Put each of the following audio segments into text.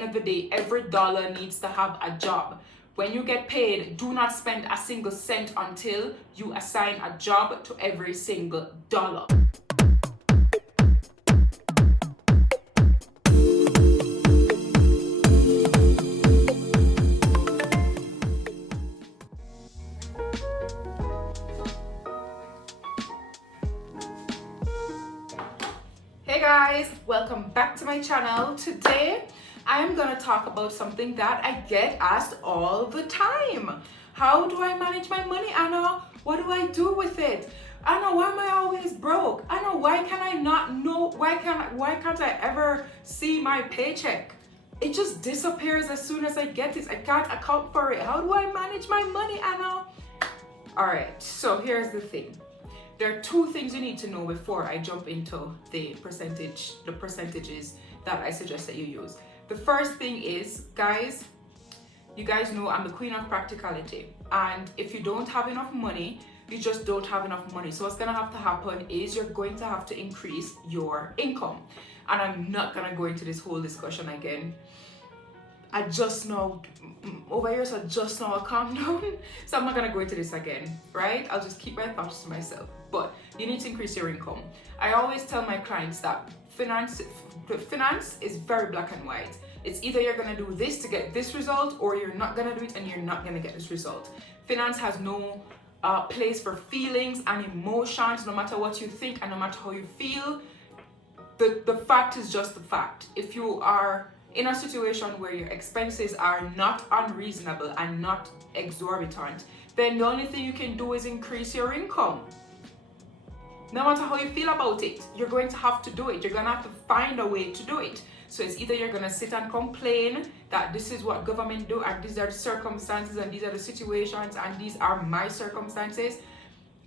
end of the day, every dollar needs to have a job. When you get paid, do not spend a single cent until you assign a job to every single dollar. Hey guys, welcome back to my channel. Today I am gonna talk about something that I get asked all the time. How do I manage my money, Anna? What do I do with it? Anna, why am I always broke? Anna, why can I not know? Why can't I ever see my paycheck? It just disappears as soon as I get it. I can't account for it. How do I manage my money, Anna? All right, so here's the thing. There are two things you need to know before I jump into the percentages that I suggest that you use. The first thing is, guys, you guys know I'm the queen of practicality. And if you don't have enough money, you just don't have enough money. So what's gonna have to happen is you're going to have to increase your income. And I'm not gonna go into this whole discussion again. I just know, over here, so just now I calm down. So I'm not gonna go into this again, right? I'll just keep my thoughts to myself. But you need to increase your income. I always tell my clients that finance is very black and white. It's either you're gonna do this to get this result, or you're not gonna do it and you're not gonna get this result. Finance has no place for feelings and emotions, no matter what you think and no matter how you feel. The fact is just the fact. If you are in a situation where your expenses are not unreasonable and not exorbitant, then the only thing you can do is increase your income. No matter how you feel about it, you're going to have to do it. You're gonna have to find a way to do it. So it's either you're gonna sit and complain that this is what government do and these are the circumstances and these are the situations and these are my circumstances.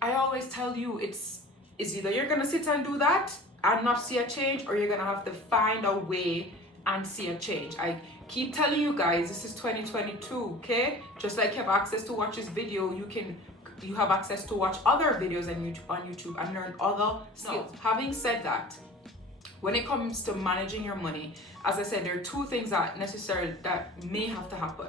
I always tell you it's either you're gonna sit and do that and not see a change, or you're gonna have to find a way and see a change. I keep telling you guys, this is 2022, okay? Just like you have access to watch this video, you have access to watch other videos on YouTube and learn other skills. No. Having said that, when it comes to managing your money, as I said, there are two things that may have to happen.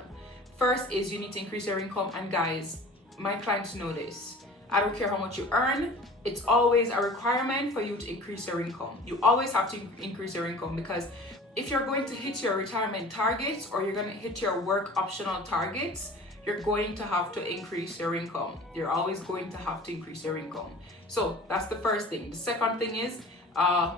First is you need to increase your income, and guys, my clients know this. I don't care how much you earn, it's always a requirement for you to increase your income. You always have to increase your income, because if you're going to hit your retirement targets or you're going to hit your work optional targets, you're going to have to increase your income. You're always going to have to increase your income. So that's the first thing. The second thing is,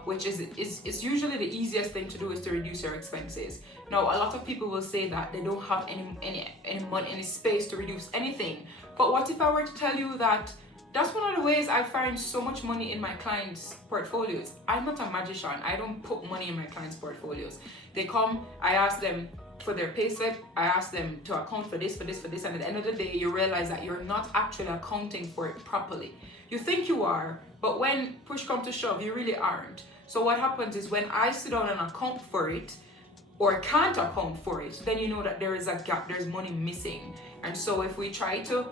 which is usually the easiest thing to do, is to reduce your expenses. Now, a lot of people will say that they don't have any money, any space to reduce anything. But what if I were to tell you that that's one of the ways I find so much money in my clients' portfolios? I'm not a magician. I don't put money in my clients' portfolios. They come, I ask them for their payslip, I ask them to account for this, and at the end of the day, you realize that you're not actually accounting for it properly. You think you are, but when push comes to shove, you really aren't. So what happens is, when I sit down and account for it, or can't account for it, then you know that there is a gap, there's money missing. And so if we try to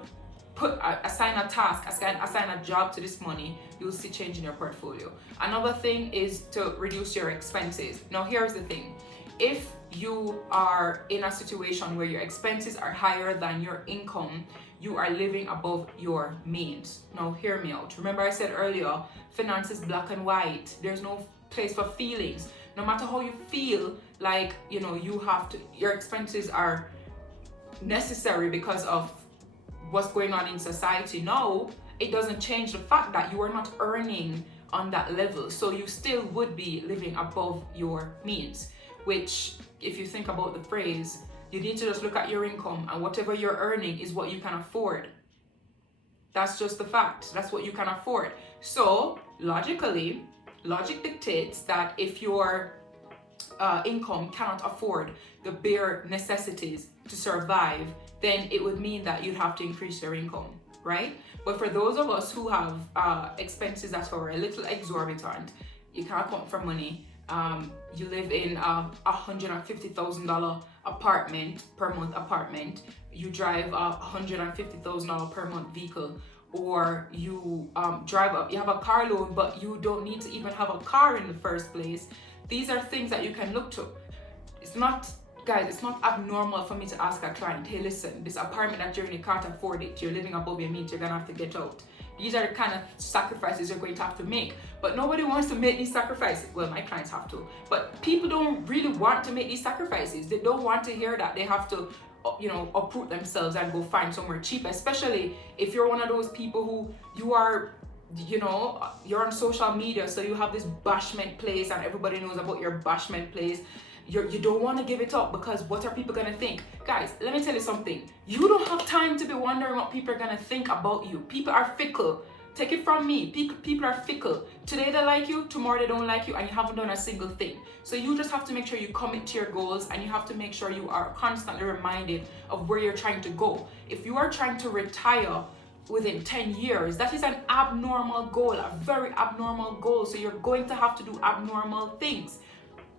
assign a task, assign a job to this money, you'll see change in your portfolio. Another thing is to reduce your expenses. Now, here's the thing. If you are in a situation where your expenses are higher than your income, you are living above your means. Now, hear me out. Remember I said earlier, finance is black and white. There's no place for feelings. No matter how you feel like, your expenses are necessary because of what's going on in society now, it doesn't change the fact that you are not earning on that level. So you still would be living above your means, which, if you think about the phrase, you need to just look at your income, and whatever you're earning is what you can afford. That's just the fact. That's what you can afford. So logic dictates that if your income cannot afford the bare necessities to survive, then it would mean that you'd have to increase your income, right? But for those of us who have expenses that are a little exorbitant, you can't account for money. You live in a $150,000 per month apartment. You drive a $150,000 per month vehicle, or you you have a car loan, but you don't need to even have a car in the first place. These are things that you can look to. It's not guys, it's not abnormal for me to ask a client, hey, listen, this apartment that you're in, you can't afford it, you're living above your means, you're gonna have to get out. These are the kind of sacrifices you're going to have to make. But nobody wants to make these sacrifices. Well, my clients have to. But people don't really want to make these sacrifices. They don't want to hear that they have to, uproot themselves and go find somewhere cheap. Especially if you're one of those people who you are, you're on social media, so you have this bashment place and everybody knows about your bashment place. You don't want to give it up because what are people going to think? Guys, let me tell you something. You don't have time to be wondering what people are going to think about you. People are fickle. Take it from me. People are fickle. Today they like you, tomorrow they don't like you, and you haven't done a single thing. So you just have to make sure you commit to your goals, and you have to make sure you are constantly reminded of where you're trying to go. If you are trying to retire within 10 years, that is an abnormal goal, a very abnormal goal. So you're going to have to do abnormal things.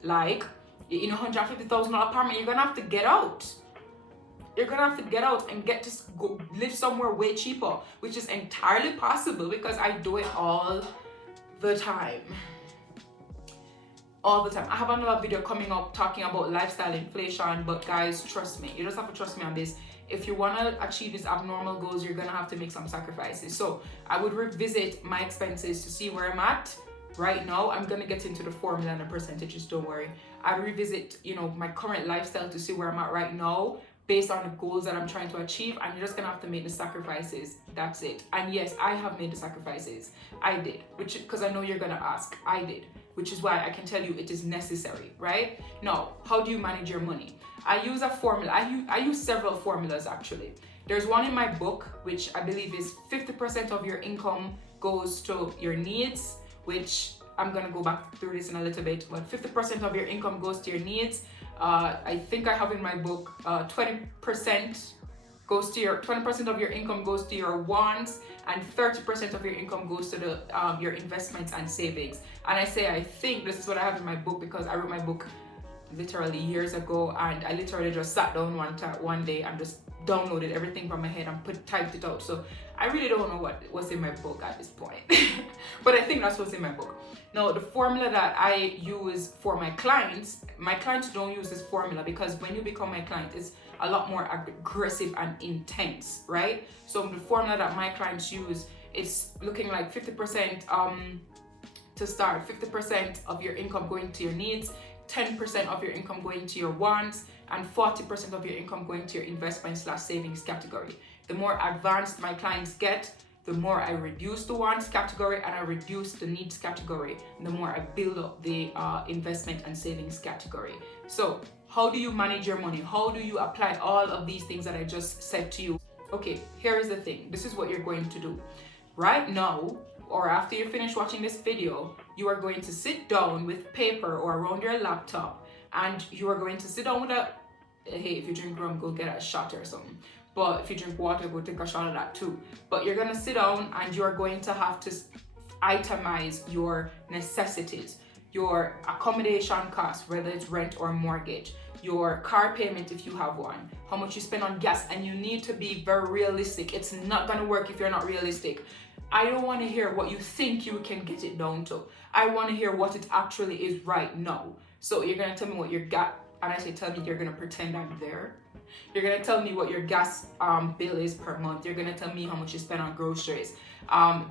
Like, in a $150,000 apartment, you're gonna have to get out. You're gonna have to get out and get to go live somewhere way cheaper, which is entirely possible because I do it all the time. All the time. I have another video coming up talking about lifestyle inflation, but guys, trust me. You just have to trust me on this. If you want to achieve these abnormal goals, you're gonna have to make some sacrifices. So I would revisit my expenses to see where I'm at. Right now, I'm gonna get into the formula and the percentages, don't worry. I revisit, my current lifestyle to see where I'm at right now based on the goals that I'm trying to achieve, and you're just gonna have to make the sacrifices. That's it. And yes, I have made the sacrifices. I did, because I know you're gonna ask. I did, which is why I can tell you it is necessary, right? Now, how do you manage your money? I use a formula. I use several formulas actually. There's one in my book, which I believe is 50% of your income goes to your needs, which I'm gonna go back through this in a little bit, but 50% of your income goes to your needs. I think I have in my book 20% of your income goes to your wants, and 30% of your income goes to your investments and savings. And I say I think this is what I have in my book because I wrote my book literally years ago, and I literally just sat down one day and just downloaded everything from my head and typed it out. So I really don't know what was in my book at this point, but I think that's what's in my book. Now, the formula that I use for my clients don't use this formula because when you become my client, it's a lot more aggressive and intense, right? So the formula that my clients use is looking like 50% to start, 50% of your income going to your needs, 10% of your income going to your wants, and 40% of your income going to your investment/savings category. The more advanced my clients get, the more I reduce the wants category and I reduce the needs category, and the more I build up the investment and savings category. So how do you manage your money? How do you apply all of these things that I just said to you? Okay, here is the thing. This is what you're going to do. Right now, or after you finish watching this video, you are going to sit down with paper or around your laptop, and you are going to sit down with hey, if you drink rum, go get a shot or something. But if you drink water, go take a shot of that too. But you're gonna sit down and you're going to have to itemize your necessities, your accommodation costs, whether it's rent or mortgage, your car payment if you have one, how much you spend on gas, and you need to be very realistic. It's not gonna work if you're not realistic. I don't want to hear what you think you can get it down to. I want to hear what it actually is right now. So you're gonna tell me what your gas, and I say tell me, you're gonna pretend I'm there. You're gonna tell me what your gas bill is per month. You're gonna tell me how much you spend on groceries.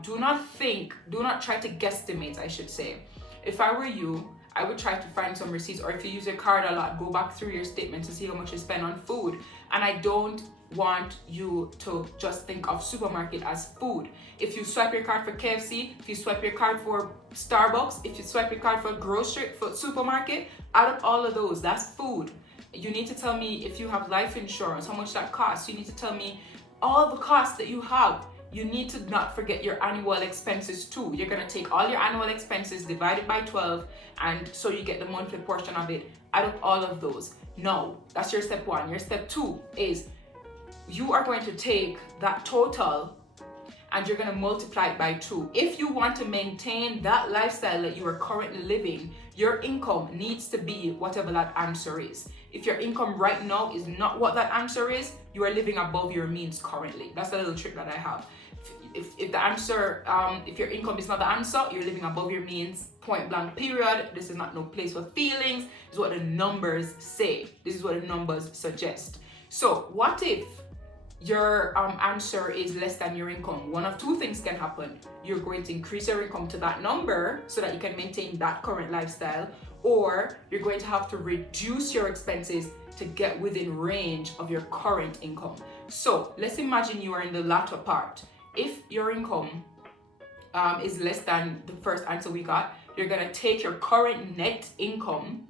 Do not try to guesstimate, I should say. If I were you, I would try to find some receipts, or if you use your card a lot, go back through your statement to see how much you spend on food. And I don't want you to just think of supermarket as food. If you swipe your card for KFC, if you swipe your card for Starbucks, if you swipe your card for supermarket, out of all of those, that's food. You need to tell me if you have life insurance, how much that costs. You need to tell me all the costs that you have. You need to not forget your annual expenses too. You're gonna take all your annual expenses, divide it by 12, and so you get the monthly portion of it out of all of those. No, that's your step one. Your step two is you are going to take that total and you're going to multiply it by 2. If you want to maintain that lifestyle that you are currently living, your income needs to be whatever that answer is. If your income right now is not what that answer is, you are living above your means currently. That's a little trick that I have. If the answer, if your income is not the answer, you're living above your means point blank period. This is not no place for feelings. This is what the numbers say. This is what the numbers suggest. So what if your answer is less than your income? One of two things can happen. You're going to increase your income to that number so that you can maintain that current lifestyle, or you're going to have to reduce your expenses to get within range of your current income. So let's imagine you are in the latter part. If your income is less than the first answer we got, you're going to take your current net income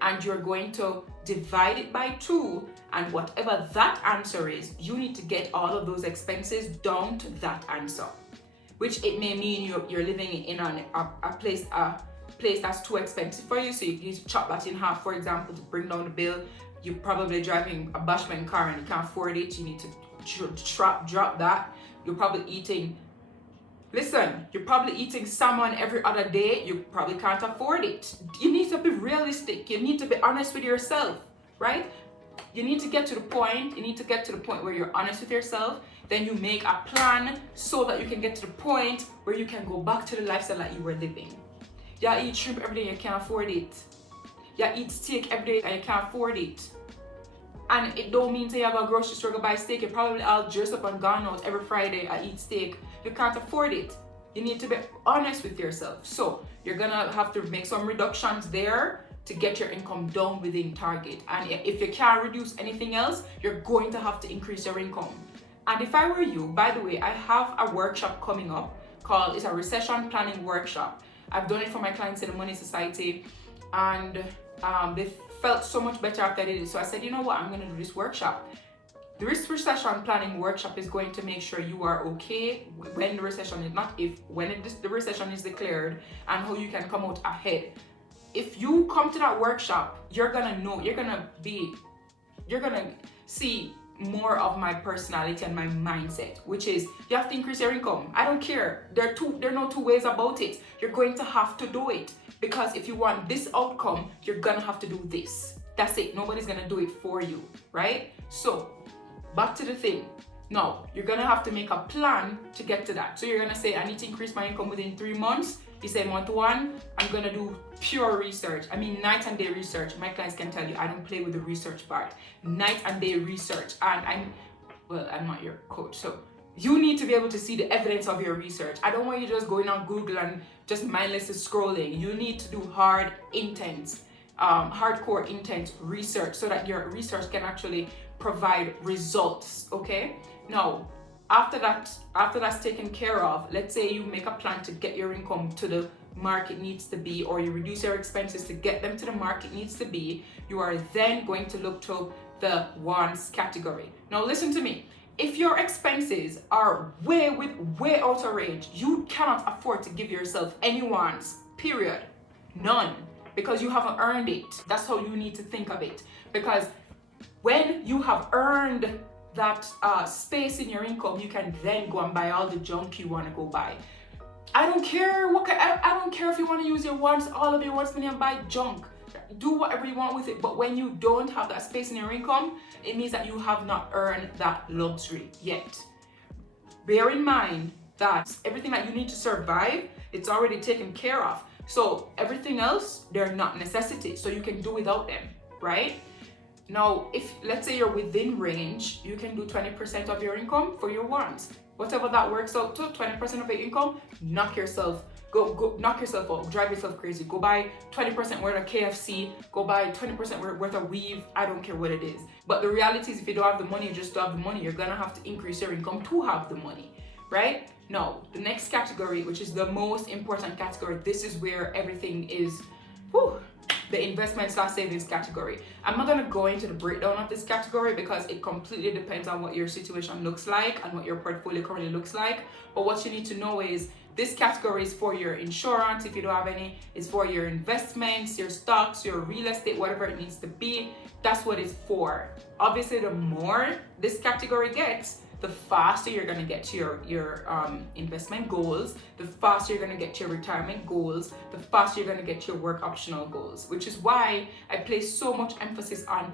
and you're going to divide it by 2, and whatever that answer is, you need to get all of those expenses down to that answer, which it may mean you're living in a place that's too expensive for you, so you need to chop that in half, for example, to bring down the bill. You're probably driving a bashment car and you can't afford it, you need to drop that. You're probably eating salmon every other day. You probably can't afford it. You need to be realistic. You need to be honest with yourself, right? You need to get to the point where you're honest with yourself. Then you make a plan so that you can get to the point where you can go back to the lifestyle that you were living. You eat shrimp every day, you can't afford it. You eat steak every day and you can't afford it. And it don't mean to you have a grocery store to buy steak. You probably all dress up and gone out every Friday and eat steak. You can't afford it. You need to be honest with yourself. So you're gonna have to make some reductions there to get your income down within target. And if you can't reduce anything else, you're going to have to increase your income. And if I were you, by the way, I have a workshop coming up it's a recession planning workshop. I've done it for my clients in the Money Society, and they felt so much better after I did it. So I said, you know what, I'm gonna do this workshop. This recession planning workshop is going to make sure you are okay when the recession is, not if, when the recession is declared, and how you can come out ahead. If you come to that workshop, you're gonna see more of my personality and my mindset, which is you have to increase your income. I don't care. There are no two ways about it. You're going to have to do it, because if you want this outcome, you're gonna have to do this. That's it. Nobody's gonna do it for you, right? So back to the thing. Now, you're gonna have to make a plan to get to that. So you're gonna say, I need to increase my income within 3 months. You say month 1, I'm gonna do pure research. I mean, night and day research. My clients can tell you, I don't play with the research part. Night and day research. And I'm not your coach. So you need to be able to see the evidence of your research. I don't want you just going on Google and just mindlessly scrolling. You need to do hardcore intense research so that your research can actually provide results, okay? Now, after that's taken care of, let's say you make a plan to get your income to the market needs to be, or you reduce your expenses to get them to the market needs to be, you are then going to look to the wants category. Now listen to me. If your expenses are way out of range, you cannot afford to give yourself any wants, period. None. Because you haven't earned it. That's how you need to think of it. Because when you have earned that space in your income, you can then go and buy all the junk you want to go buy. I don't care I don't care if you want to use all of your wants money and buy junk. Do whatever you want with it. But when you don't have that space in your income, it means that you have not earned that luxury yet. Bear in mind that everything that you need to survive, it's already taken care of. So everything else, they're not necessities, so you can do without them, right? Now, if let's say you're within range, you can do 20% of your income for your wants. Whatever that works out to, 20% of your income, knock yourself out, drive yourself crazy. Go buy 20% worth of KFC, go buy 20% worth of weave, I don't care what it is. But the reality is, if you don't have the money, you just don't have the money, you're gonna have to increase your income to have the money, right? Now, the next category, which is the most important category, this is where everything is, the investment/savings category. I'm not gonna go into the breakdown of this category because it completely depends on what your situation looks like and what your portfolio currently looks like. But what you need to know is this category is for your insurance, if you don't have any, it's for your investments, your stocks, your real estate, whatever it needs to be. That's what it's for. Obviously, the more this category gets, the faster you're gonna get to your investment goals, the faster you're gonna get to your retirement goals, the faster you're gonna get to your work optional goals, which is why I place so much emphasis on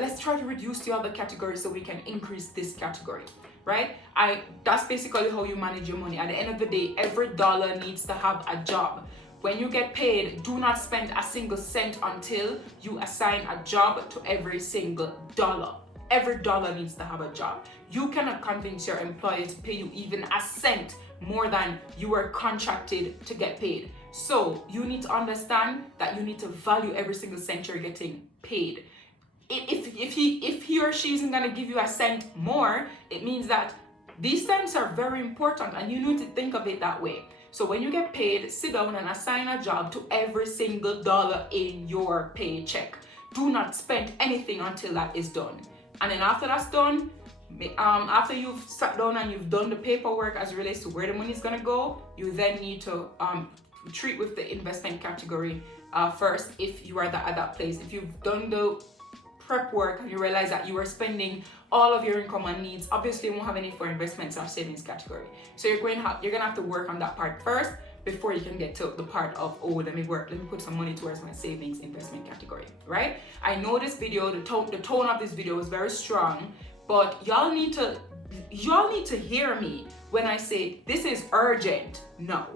let's try to reduce the other categories so we can increase this category, right? That's basically how you manage your money. At the end of the day, every dollar needs to have a job. when you get paid, do not spend a single cent until you assign a job to every single dollar. Every dollar needs to have a job. You cannot convince your employer to pay you even a cent more than you are contracted to get paid. So you need to understand that you need to value every single cent you're getting paid. If he or she isn't gonna give you a cent more, it means that these cents are very important and you need to think of it that way. So when you get paid, sit down and assign a job to every single dollar in your paycheck. Do not spend anything until that is done. And then after that's done, after you've sat down and you've done the paperwork as it relates to where the money is gonna go, you then need to treat with the investment category first if you are at that place. If you've done the prep work and you realize that you are spending all of your income on needs, obviously you won't have any for investments or savings category. So you're gonna have to work on that part first before you can get to the part of, oh, let me put some money towards my savings investment category, right? I know this video, the tone of this video is very strong, but y'all need to hear me when I say this is urgent. No,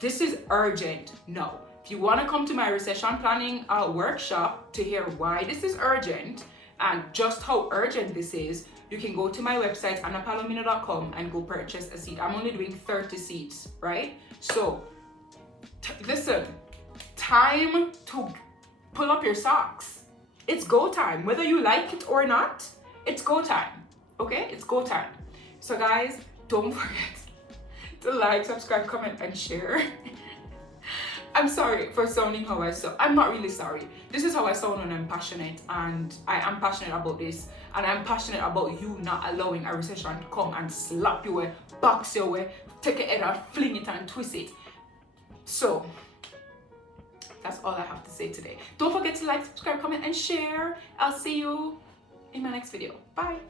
this is urgent. No. If you want to come to my recession planning workshop to hear why this is urgent and just how urgent this is, you can go to my website annapalomino.com and go purchase a seat. I'm only doing 30 seats, right? So listen, time to pull up your socks. It's go time. Whether you like it or not, it's go time. Okay? It's go time. So guys, don't forget to like, subscribe, comment, and share. I'm sorry for sounding how I sound. I'm not really sorry. This is how I sound when I'm passionate, and I am passionate about this, and I'm passionate about you not allowing a recession to come and slap you away, box you away, take your head and fling it and twist it. So that's all I have to say today. Don't forget to like, subscribe, comment, and share. I'll see you in my next video. Bye.